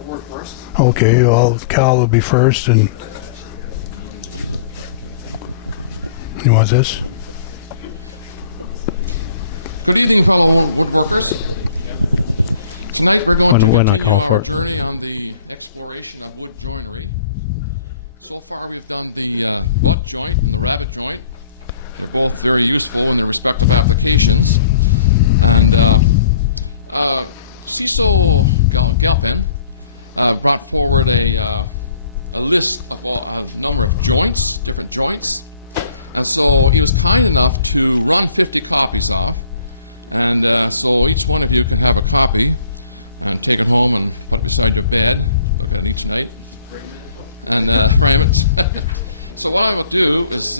word first. Okay, well, Cal will be first, and you want this? Good evening, fellow woodworkers. When I call for it. On the exploration of wood joinery. So far, we've done the joint, rabbit joint. Both very useful in respective applications. And Cecil Lapine brought forward a list of a number of joints, different joints. And so he was kind enough to run 50 copies off. And so each one of you can have a copy. Take it home, put it beside the bed, right? Bring it in. So what I'm going to do is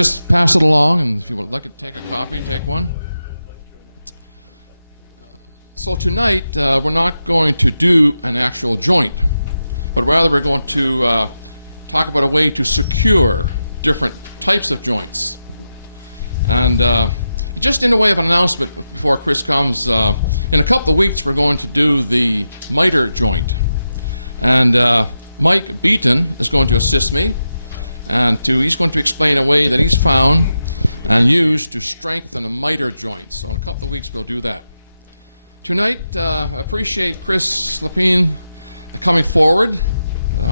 this pass along. So tonight, we're not going to do an actual joint, but rather we're going to talk about a way to secure different types of joints. And just in a way of announcement before Chris comes, in a couple of weeks we're going to do the lighter joint. And Mike Wheaton is going to assist me. So he's going to explain a way that he's found and used to strengthen a lighter joint. So a couple of weeks we'll do that. Tonight, I appreciate Chris Lapine coming forward,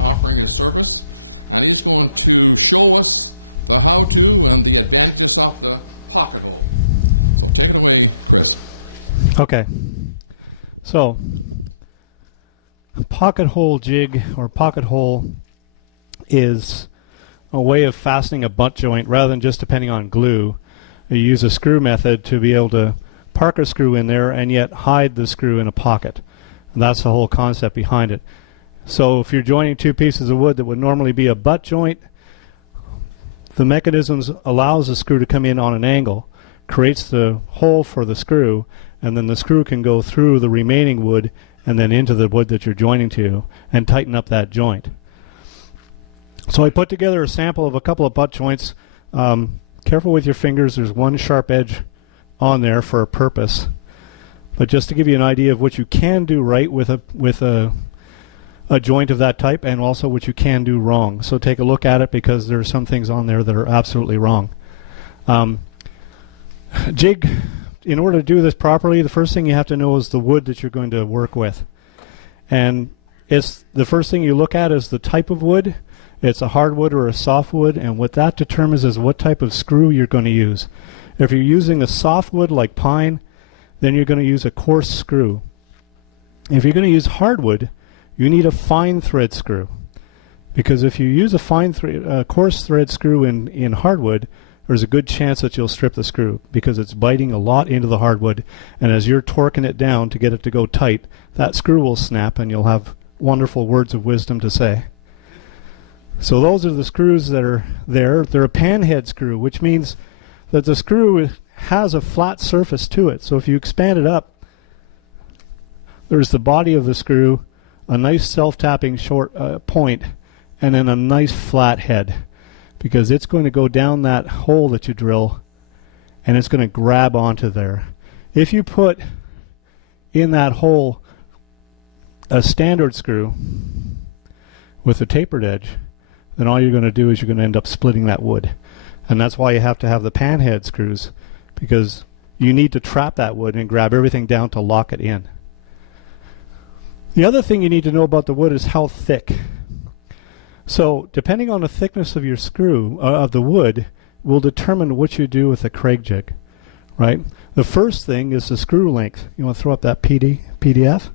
offering his service. And he's going to show us how to and the advantages of the pocket hole. Okay, so pocket hole jig or pocket hole is a way of fastening a butt joint rather than just depending on glue. You use a screw method to be able to park a screw in there and yet hide the screw in a pocket. And that's the whole concept behind it. So if you're joining two pieces of wood that would normally be a butt joint, the mechanisms allows the screw to come in on an angle, creates the hole for the screw, and then the screw can go through the remaining wood and then into the wood that you're joining to and tighten up that joint. So I put together a sample of a couple of butt joints. Careful with your fingers, there's one sharp edge on there for a purpose. But just to give you an idea of what you can do right with a joint of that type, and also what you can do wrong. So take a look at it, because there are some things on there that are absolutely wrong. Jig, in order to do this properly, the first thing you have to know is the wood that you're going to work with. And it's the first thing you look at is the type of wood. It's a hardwood or a softwood, and what that determines is what type of screw you're going to use. If you're using a softwood like pine, then you're going to use a coarse screw. If you're going to use hardwood, you need a fine thread screw, because if you use a coarse thread screw in hardwood, there's a good chance that you'll strip the screw, because it's biting a lot into the hardwood, and as you're torquing it down to get it to go tight, that screw will snap and you'll have wonderful words of wisdom to say. So those are the screws that are there. They're a panhead screw, which means that the screw has a flat surface to it. So if you expand it up, there's the body of the screw, a nice self-tapping short point, and then a nice flat head, because it's going to go down that hole that you drill and it's going to grab onto there. If you put in that hole a standard screw with a tapered edge, then all you're going to do is you're going to end up splitting that wood. And that's why you have to have the panhead screws, because you need to trap that wood and grab everything down to lock it in. The other thing you need to know about the wood is how thick. So depending on the thickness of your screw, of the wood, will determine what you do with the Kreg Jig, right? The first thing is the screw length. You want to throw up that PDF?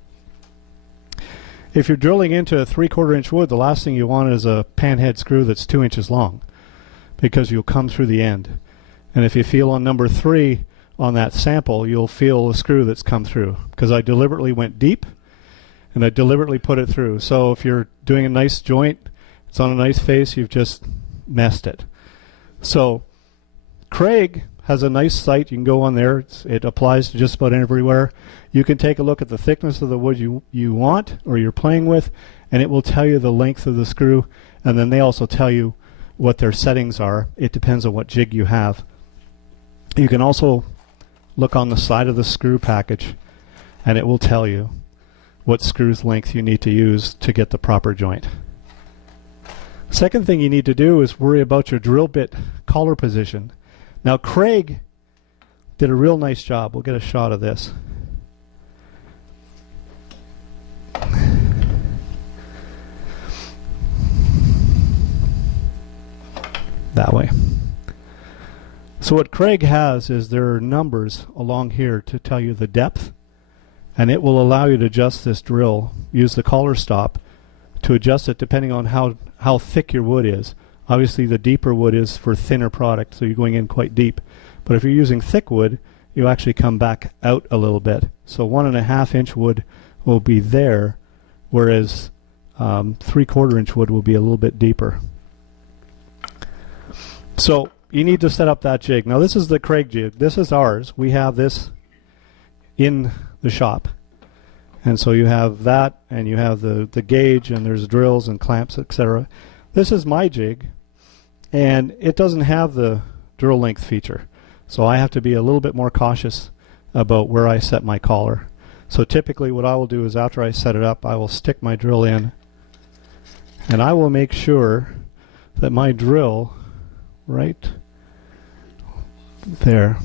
If you're drilling into a 3/4 inch wood, the last thing you want is a panhead screw that's 2 inches long, because you'll come through the end. And if you feel on number 3 on that sample, you'll feel a screw that's come through, because I deliberately went deep and I deliberately put it through. So if you're doing a nice joint, it's on a nice face, you've just messed it. So Kreg has a nice site. You can go on there. It applies to just about everywhere. You can take a look at the thickness of the wood you want or you're playing with, and it will tell you the length of the screw, and then they also tell you what their settings are. It depends on what jig you have. You can also look on the side of the screw package, and it will tell you what screws length you need to use to get the proper joint. Second thing you need to do is worry about your drill bit collar position. Now Kreg did a real nice job. We'll get a shot of this. That way. So what Kreg has is there are numbers along here to tell you the depth, and it will allow you to adjust this drill, use the collar stop to adjust it depending on how thick your wood is. Obviously the deeper wood is for thinner product, so you're going in quite deep. But if you're using thick wood, you actually come back out a little bit. So 1.5 inch wood will be there, whereas 3/4 inch wood will be a little bit deeper. So you need to set up that jig. Now this is the Kreg jig. This is ours. We have this in the shop. And so you have that, and you have the gauge, and there's drills and clamps, etc. This is my jig, and it doesn't have the drill length feature. So I have to be a little bit more cautious about where I set my collar. So typically what I will do is after I set it up, I will stick my drill in, and I will make sure that my drill right there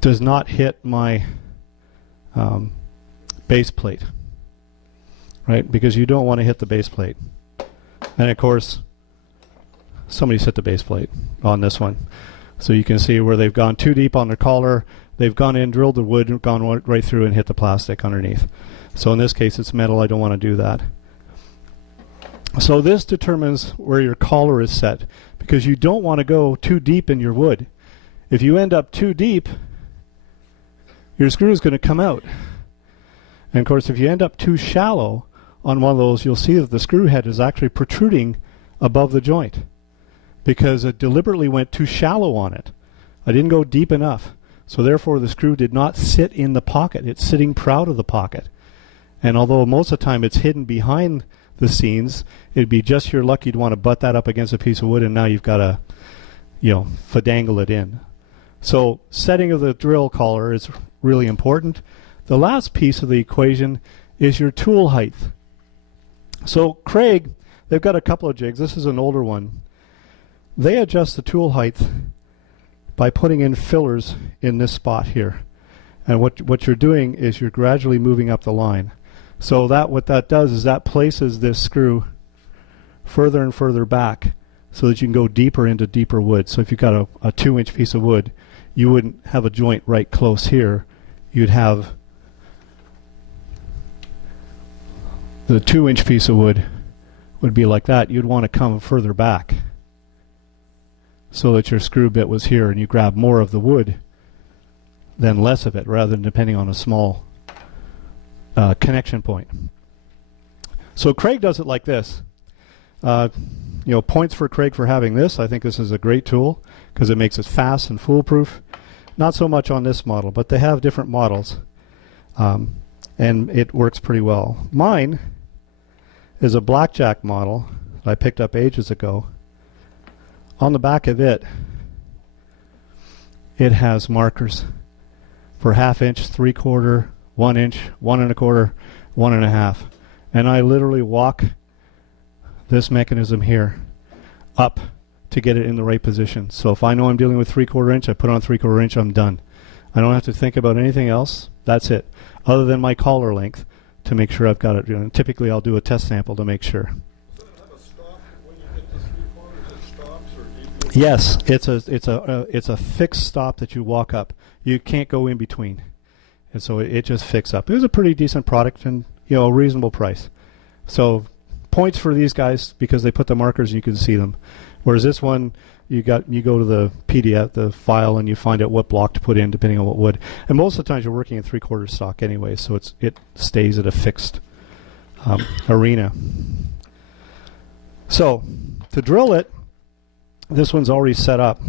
does not hit my base plate, right? Because you don't want to hit the base plate. And of course, somebody's hit the base plate on this one. So you can see where they've gone too deep on their collar, they've gone in, drilled the wood, gone right through and hit the plastic underneath. So in this case it's metal, I don't want to do that. So this determines where your collar is set, because you don't want to go too deep in your wood. If you end up too deep, your screw is going to come out. And of course if you end up too shallow on one of those, you'll see that the screw head is actually protruding above the joint, because it deliberately went too shallow on it. I didn't go deep enough. So therefore the screw did not sit in the pocket. It's sitting proud of the pocket. And although most of the time it's hidden behind the scenes, it'd be just your luck you'd want to butt that up against a piece of wood, and now you've got to, fadangle it in. So setting of the drill collar is really important. The last piece of the equation is your tool height. So Kreg, they've got a couple of jigs. This is an older one. They adjust the tool height by putting in fillers in this spot here. And what you're doing is you're gradually moving up the line. So what that does is that places this screw further and further back so that you can go deeper into deeper wood. So if you've got a 2-inch piece of wood, you wouldn't have a joint right close here. You'd have the 2-inch piece of wood would be like that. You'd want to come further back so that your screw bit was here, and you grab more of the wood than less of it, rather than depending on a small connection point. So Kreg does it like this. Points for Kreg for having this. I think this is a great tool because it makes it fast and foolproof. Not so much on this model, but they have different models, and it works pretty well. Mine is a blackjack model that I picked up ages ago. On the back of it, it has markers for 1/2 inch, 3/4, 1 inch, 1 1/4, 1 1/2. And I literally walk this mechanism here up to get it in the right position. So if I know I'm dealing with 3/4 inch, I put on 3/4 inch, I'm done. I don't have to think about anything else. That's it. Other than my collar length to make sure I've got it. Typically I'll do a test sample to make sure. Yes, it's a fixed stop that you walk up. You can't go in between, and so it just fixes up. It was a pretty decent product, and a reasonable price. So points for these guys because they put the markers and you can see them. Whereas this one, you go to the PDF, the file, and you find out what block to put in depending on what wood. And most of the times you're working in 3/4 stock anyway, so it stays at a fixed arena. So to drill it, this one's already set up.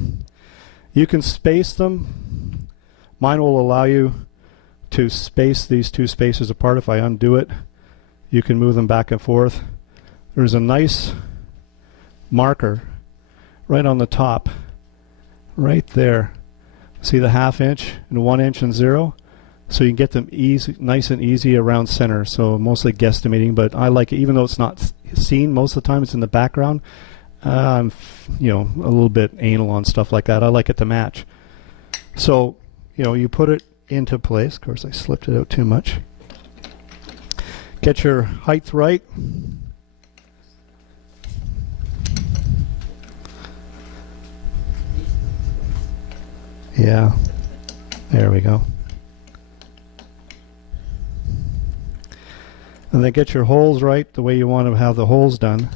You can space them. Mine will allow you to space these two spaces apart. If I undo it, you can move them back and forth. There's a nice marker right on the top, right there, See the 1/2 inch and 1 inch and 0? So you can get them nice and easy around center. So mostly guesstimating, but I like it, even though it's not seen most of the time, it's in the background. I'm, a little bit anal on stuff like that. I like it to match. So, you put it into place. Of course, I slipped it out too much. Get your height right. Yeah, there we go. And then get your holes right the way you want to have the holes done.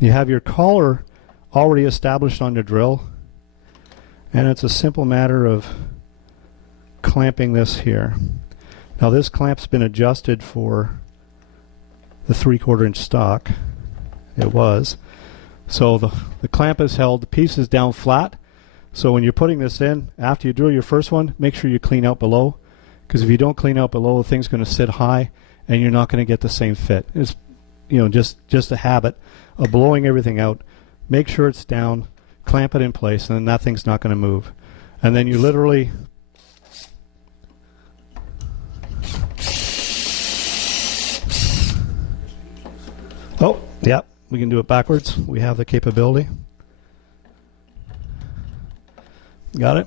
You have your collar already established on your drill, and it's a simple matter of clamping this here. Now this clamp's been adjusted for the 3/4 inch stock. It was. So the clamp is held, the piece is down flat. So when you're putting this in, after you drill your first one, make sure you clean out below. Because if you don't clean out below, the thing's going to sit high and you're not going to get the same fit. It's just a habit of blowing everything out. Make sure it's down, clamp it in place, and then that thing's not going to move. And then you literally yeah, we can do it backwards. We have the capability. Got it?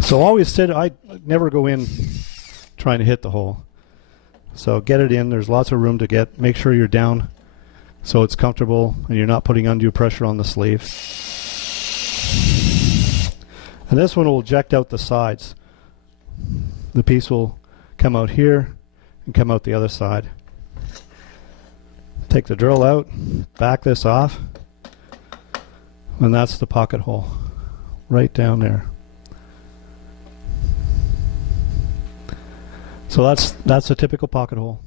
So always sit, I never go in trying to hit the hole. So get it in, there's lots of room to make sure you're down so it's comfortable and you're not putting undue pressure on the sleeve. And this one will eject out the sides. The piece will come out here and come out the other side. Take the drill out, back this off, and that's the pocket hole right down there. So that's a typical pocket hole.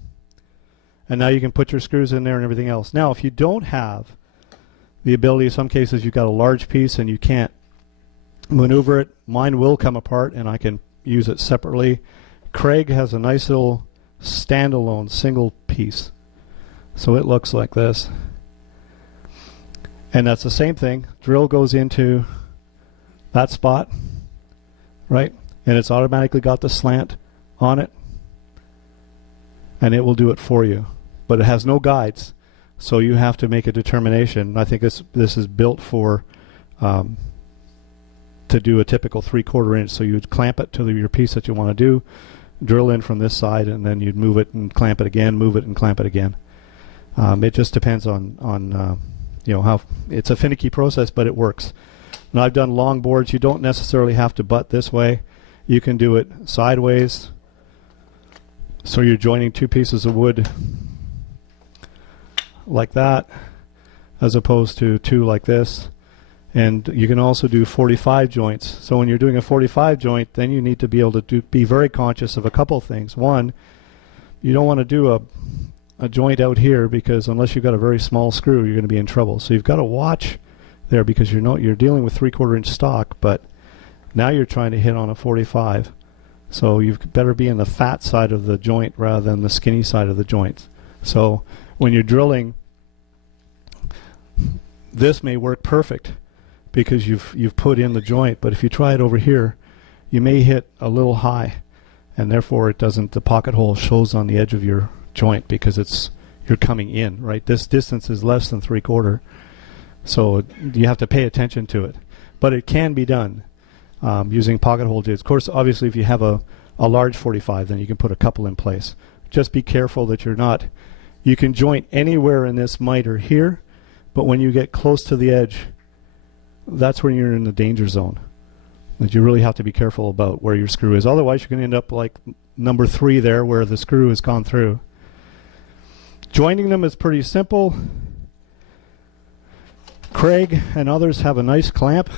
And now you can put your screws in there and everything else. Now if you don't have the ability, in some cases you've got a large piece and you can't maneuver it, mine will come apart and I can use it separately. Kreg has a nice little standalone single piece. So it looks like this. And that's the same thing. Drill goes into that spot, right? And it's automatically got the slant on it. And it will do it for you. But it has no guides. So you have to make a determination. I think this is built for to do a typical 3/4 inch. So you'd clamp it to your piece that you want to do, drill in from this side, and then you'd move it and clamp it again, move it and clamp it again. It just depends on how it's a finicky process, but it works. Now I've done long boards. You don't necessarily have to butt this way. You can do it sideways. So you're joining two pieces of wood like that, as opposed to two like this. And you can also do 45 joints. So when you're doing a 45 joint, then you need to be able to be very conscious of a couple of things. One, you don't want to do a joint out here, because unless you've got a very small screw, you're going to be in trouble. So you've got to watch there, because you're dealing with 3/4 inch stock, but now you're trying to hit on a 45. So you've better be in the fat side of the joint rather than the skinny side of the joint. So when you're drilling, this may work perfect because you've put in the joint, but if you try it over here, you may hit a little high, and therefore it doesn't. The pocket hole shows on the edge of your joint because you're coming in, right? This distance is less than 3/4, so you have to pay attention to it. But it can be done using pocket hole jigs. Of course, obviously, if you have a large 45, then you can put a couple in place. Just be careful that you're not. You can joint anywhere in this miter here, but when you get close to the edge, that's when you're in the danger zone. That you really have to be careful about where your screw is. Otherwise, you're going to end up like number 3 there, where the screw has gone through. Joining them is pretty simple. Kreg and others have a nice clamp.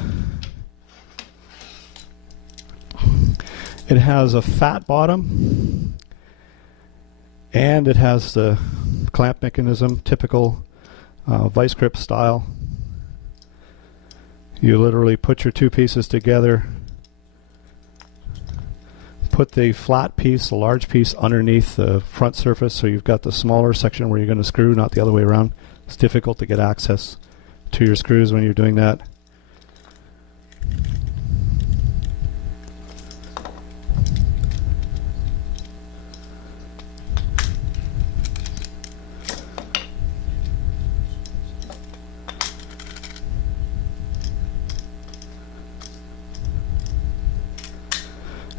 It has a fat bottom, and it has the clamp mechanism, typical vice grip style. You literally put your two pieces together, put the flat piece, the large piece, underneath the front surface, so you've got the smaller section where you're going to screw, not the other way around. It's difficult to get access to your screws when you're doing that.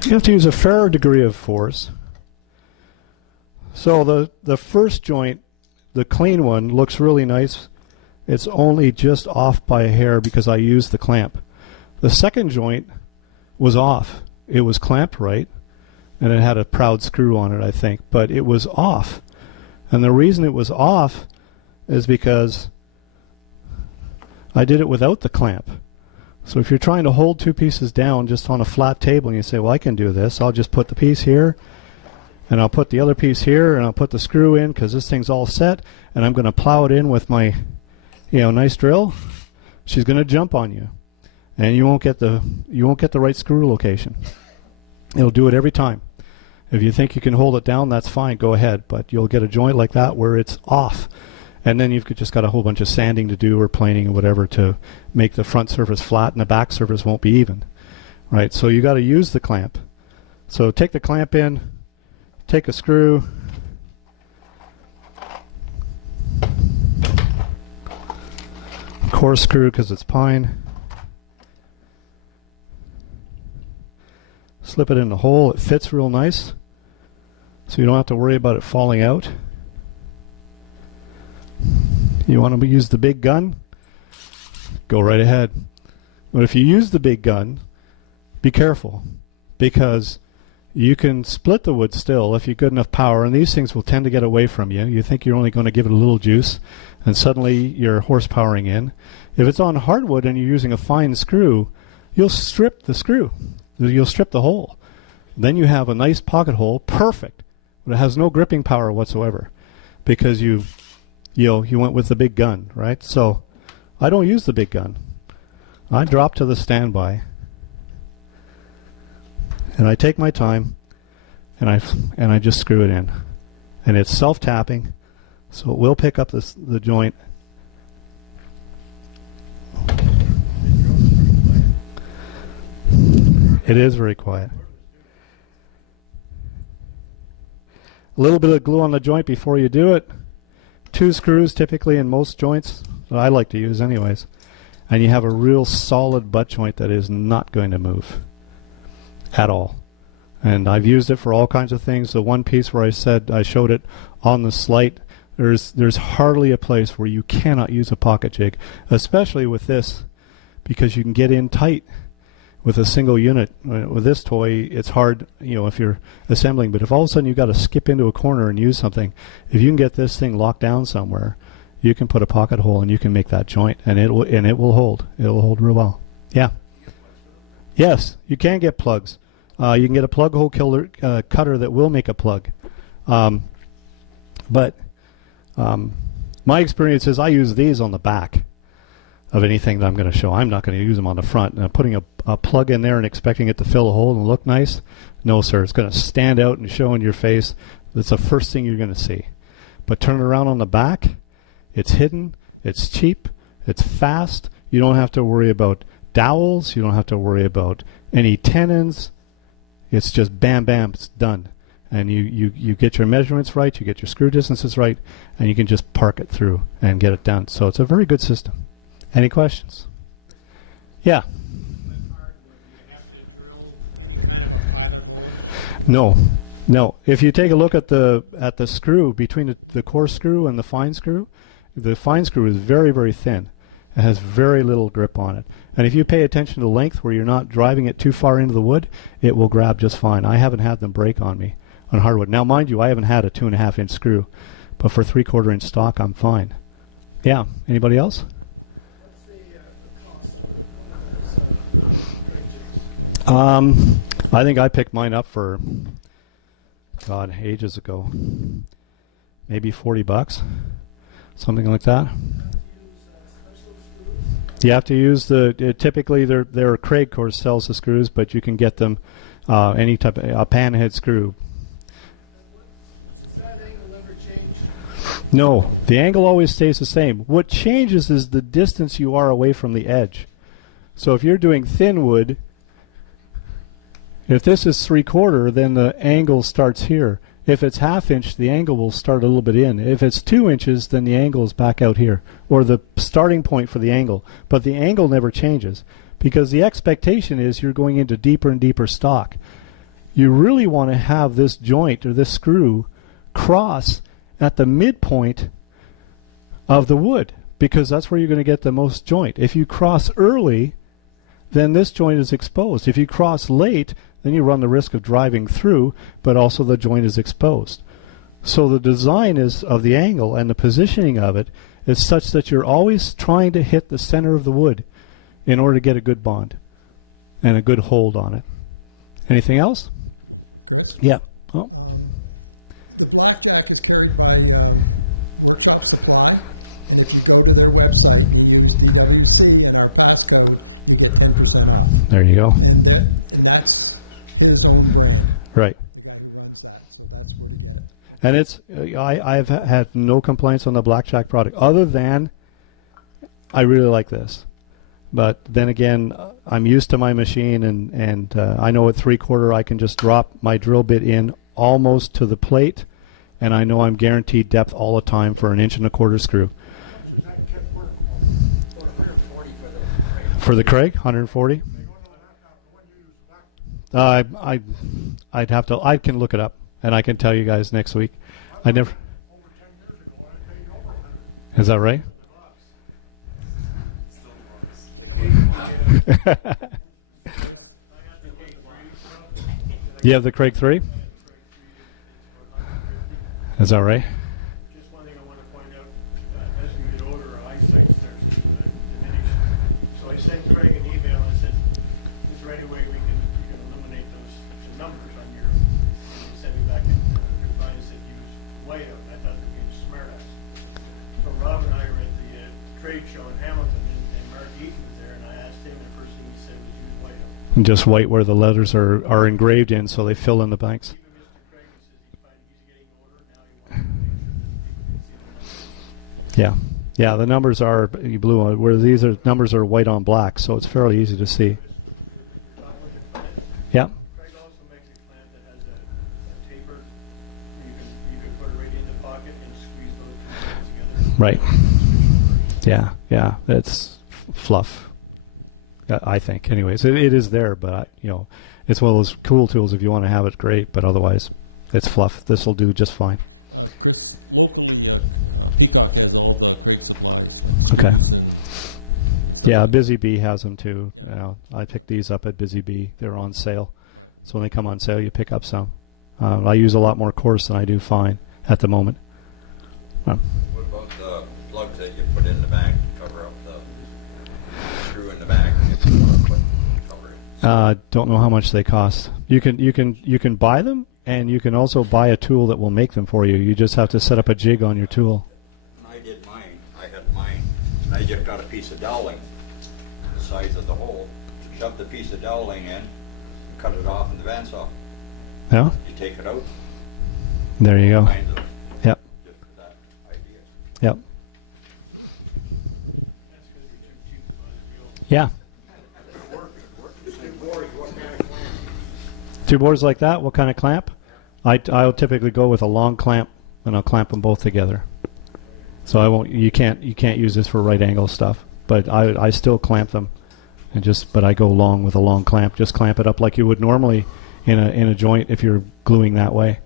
You have to use a fair degree of force. So the first joint, the clean one, looks really nice. It's only just off by a hair because I used the clamp. The second joint was off. It was clamped right, and it had a proud screw on it, I think, but it was off. And the reason it was off is because I did it without the clamp. So if you're trying to hold two pieces down just on a flat table and you say, well, I can do this, I'll just put the piece here and I'll put the other piece here and I'll put the screw in because this thing's all set and I'm going to plow it in with my, nice drill, she's going to jump on you and you won't get the right screw location. It'll do it every time. If you think you can hold it down, that's fine, go ahead, but you'll get a joint like that where it's off. And then you've just got a whole bunch of sanding to do or planing or whatever to make the front surface flat and the back surface won't be even. Right? So you got to use the clamp. So take the clamp in, take a screw, coarse screw because it's pine, slip it in the hole. It fits real nice, so you don't have to worry about it falling out. You want to use the big gun? Go right ahead. But if you use the big gun, be careful because you can split the wood still if you've got enough power, and these things will tend to get away from you. You think you're only going to give it a little juice, and suddenly you're horsepowering in. If it's on hardwood and you're using a fine screw, you'll strip the screw. You'll strip the hole. Then you have a nice pocket hole, perfect, but it has no gripping power whatsoever because you went with the big gun, right? So I don't use the big gun. I drop to the standby, and I take my time, and I just screw it in, and it's self-tapping, so it will pick up the joint. It is very quiet. A little bit of glue on the joint before you do it. 2 screws typically in most joints that I like to use anyways, and you have a real solid butt joint that is not going to move at all. And I've used it for all kinds of things. The one piece where I showed it on the slide, there's hardly a place where you cannot use a pocket jig, especially with this, because you can get in tight with a single unit. With this toy, it's hard, if you're assembling, but if all of a sudden you've got to skip into a corner and use something, if you can get this thing locked down somewhere, you can put a pocket hole and you can make that joint, and it will hold. It will hold real well. Yeah. Yes, you can get plugs. You can get a plug hole cutter that will make a plug. But my experience is I use these on the back of anything that I'm going to show. I'm not going to use them on the front. Putting a plug in there and expecting it to fill a hole and look nice, no sir. It's going to stand out and show in your face. That's the first thing you're going to see. But turn it around on the back, it's hidden, it's cheap, it's fast. You don't have to worry about dowels. You don't have to worry about any tenons. It's just bam, bam, it's done. And you get your measurements right, you get your screw distances right, and you can just park it through and get it done. So it's a very good system. Any questions? Yeah. No. If you take a look at the screw between the coarse screw and the fine screw is very, very thin. It has very little grip on it. And if you pay attention to length where you're not driving it too far into the wood, it will grab just fine. I haven't had them break on me on hardwood. Now, mind you, I haven't had a 2.5 inch screw, but for 3/4 inch stock, I'm fine. Yeah. Anybody else? I think I picked mine up for, ages ago. Maybe $40, something like that. You have to use typically their Kreg, of course, sells the screws, but you can get them any type of a panhead screw. Does that angle ever change? No, the angle always stays the same. What changes is the distance you are away from the edge. So if you're doing thin wood, if this is 3/4, then the angle starts here. If it's 1/2 inch, the angle will start a little bit in. If it's 2 inches, then the angle is back out here, or the starting point for the angle. But the angle never changes, because the expectation is you're going into deeper and deeper stock. You really want to have this joint or this screw cross at the midpoint of the wood, because that's where you're going to get the most joint. If you cross early, then this joint is exposed. If you cross late, then you run the risk of driving through, but also the joint is exposed. So the design is of the angle and the positioning of it is such that you're always trying to hit the center of the wood in order to get a good bond and a good hold on it. Anything else? Yeah. Oh. The blackjack is carried by for Duck Supply. If you go to their website, you can see in our past There you go. Right. And it's I've had no complaints on the blackjack product other than I really like this. But then again, I'm used to my machine, and I know at 3/4 I can just drop my drill bit in almost to the plate, and I know I'm guaranteed depth all the time for an 1.25 screw. For the Kreg, 140. I'd have to. I can look it up, and I can tell you guys next week. I never. Is that right? You have the Kreg 3? Is that right? Just one thing I want to point out, as we get older, our eyesight starts to diminish. So I sent Craig an email and said, is there any way you can eliminate the numbers on your, and he sent me back and replied and said use layout. I thought they were being smart ass. So Rob and I were at the trade show in Hamilton, and Mark Eaton was there, and I asked him, and the first thing he said was use layout. And just white where the letters are engraved in, so they fill in the blanks. Even Mr. Craig, he says he's getting older now. He wants to make sure that people can see the numbers. Yeah, the numbers are blue on where these are numbers are white on black, so it's fairly easy to see. Yeah. Craig also makes a clamp that has a taper. You can put it right in the pocket and squeeze those two together. Right. Yeah, that's fluff. I think, anyways, it is there, but it's one of those cool tools. If you want to have it, great, but otherwise, it's fluff. This will do just fine. Okay. Yeah, Busy Bee has them too. I picked these up at Busy Bee. They're on sale, so when they come on sale, you pick up some. I use a lot more coarse than I do fine at the moment. What about the plugs that you put in the back to cover up the screw in the back? If you want to cover it. Don't know how much they cost. You can buy them, and you can also buy a tool that will make them for you. You just have to set up a jig on your tool. I did mine. I had mine. And I just got a piece of dowling, the size of the hole. Shoved the piece of dowling in, cut it off in the bandsaw. Yeah. You take it out. There you go. Kinds of, Yep. just for that idea. Yep. That's because you're too cheap to buy the deal. Yeah. Two boards like that. What kind of clamp? I'll typically go with a long clamp, and I'll clamp them both together. So I won't. You can't use this for right angle stuff. But I still clamp them, but I go long with a long clamp. Just clamp it up like you would normally in a joint if you're gluing that way,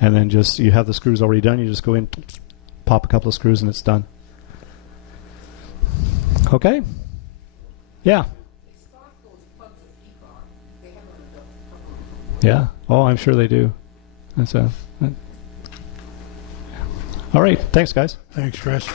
and then you have the screws already done. You just go in, pop a couple of screws, and it's done. Okay. Yeah. Yeah. Oh, I'm sure they do. All right. Thanks, guys. Thanks, Chris.